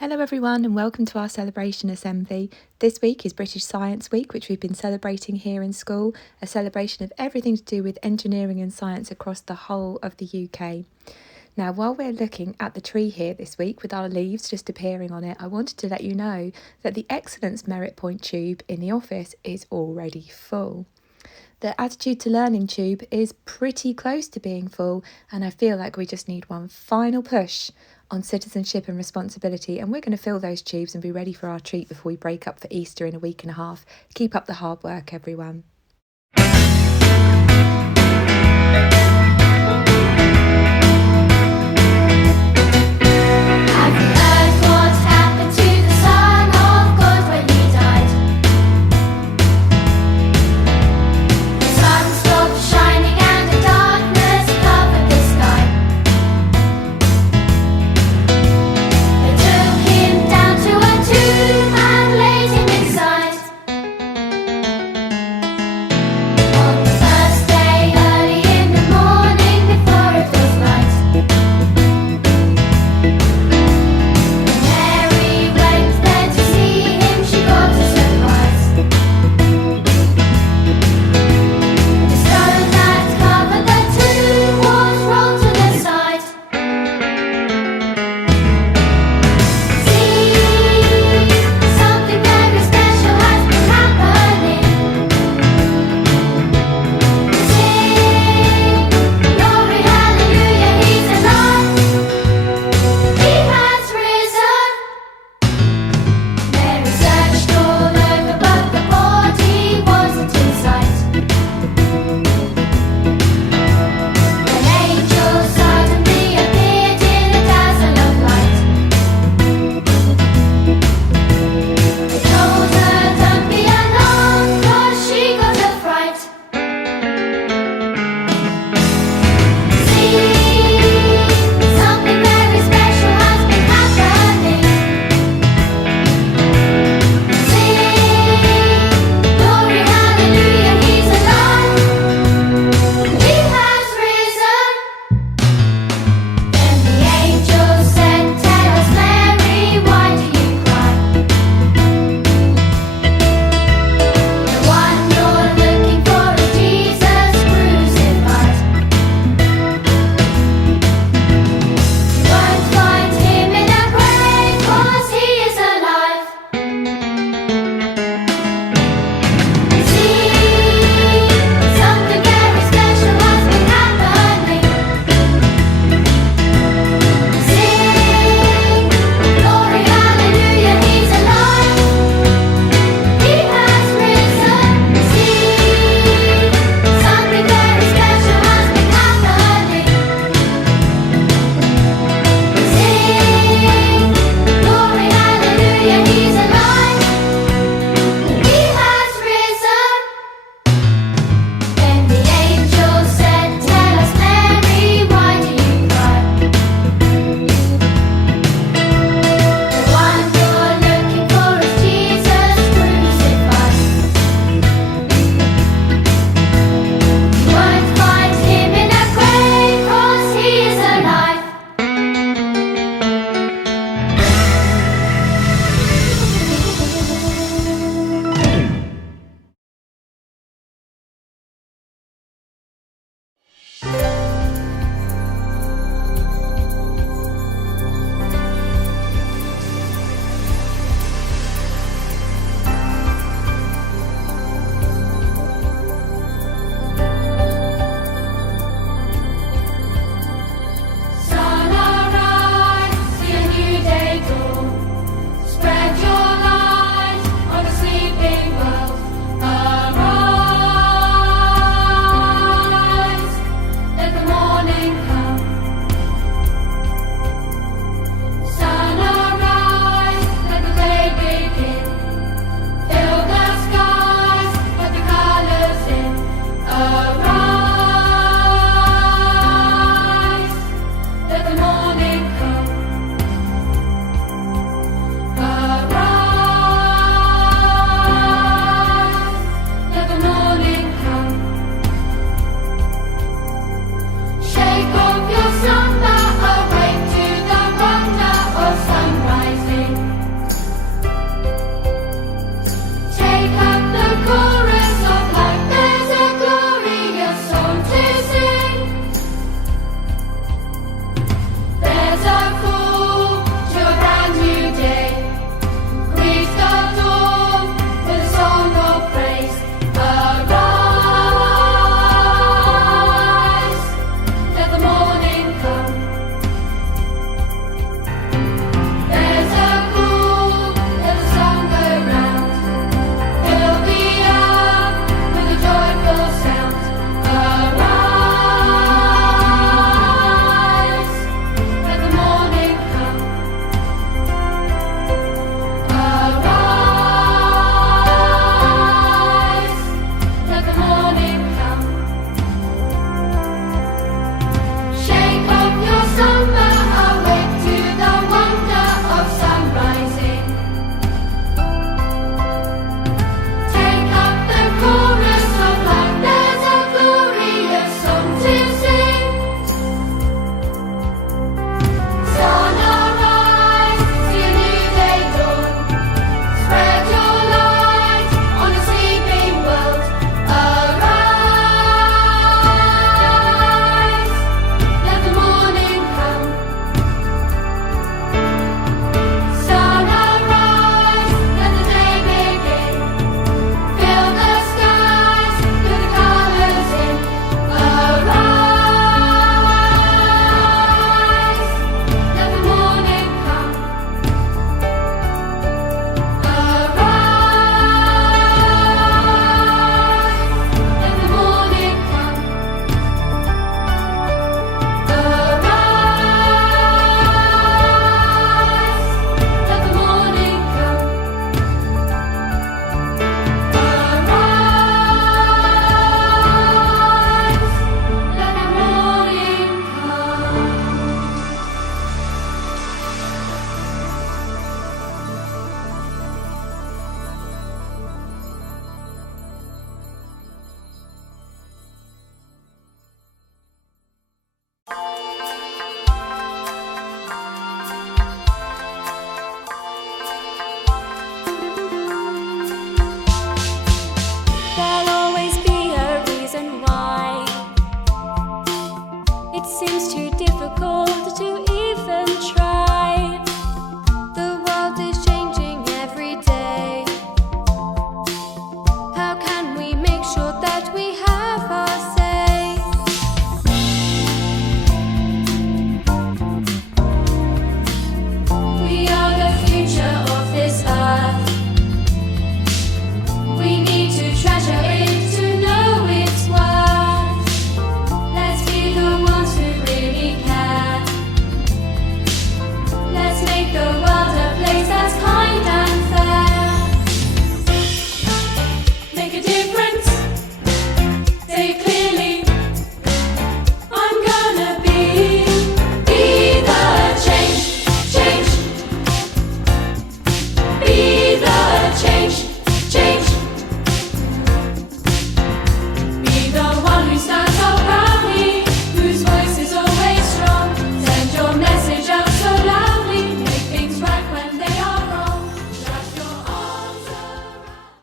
Hello everyone and welcome to our celebration assembly. This week is British Science Week, which we've been celebrating here in school, a celebration of everything to do with engineering and science across the whole of the UK. Now, while we're looking at the tree here this week with our leaves just appearing on it, I wanted to let you know that the Excellence Merit Point tube in the office is already full. The Attitude to Learning tube is pretty close to being full, and I feel like we just need one final push on citizenship and responsibility, and we're going to fill those tubes and be ready for our treat before we break up for Easter in a week and a half. Keep up the hard work, everyone.